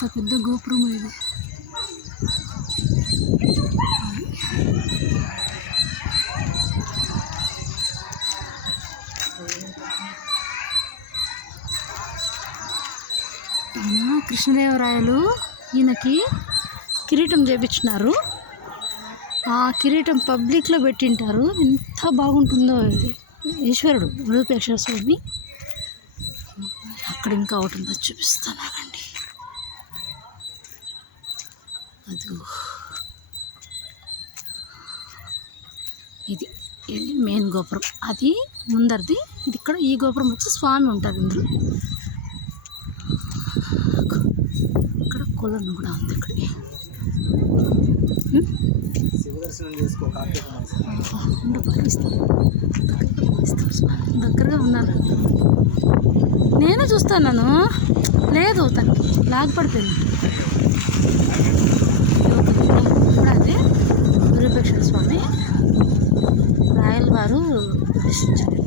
ఎంత పెద్ద గోపురం ఇది. ఈయన కృష్ణదేవరాయలు ఈయనకి కిరీటం చేపించినారు. ఆ కిరీటం పబ్లిక్లో పెట్టింటారు. ఎంత బాగుంటుందో ఇది. ఈశ్వరుడు విరూపేశ్వర స్వామి. అక్కడ ఇంకా ఒకటి ఉందో చూపిస్తాను అండి. అది ఇది ఇది మెయిన్ గోపురం. అది ముందరిది. ఇది ఇక్కడ ఈ గోపురం వచ్చి స్వామి ఉంటారు ఇందులో. ఇక్కడ కొలను కూడా ఉంది. ఇక్కడ దగ్గరగా ఉన్నాను. నేను చూస్తాను. లేదు తనకి లాగ్ పడిపోయింది. ఇప్పుడు అదే విరూపేశ్వర స్వామి రాయల వారు దర్శించారు.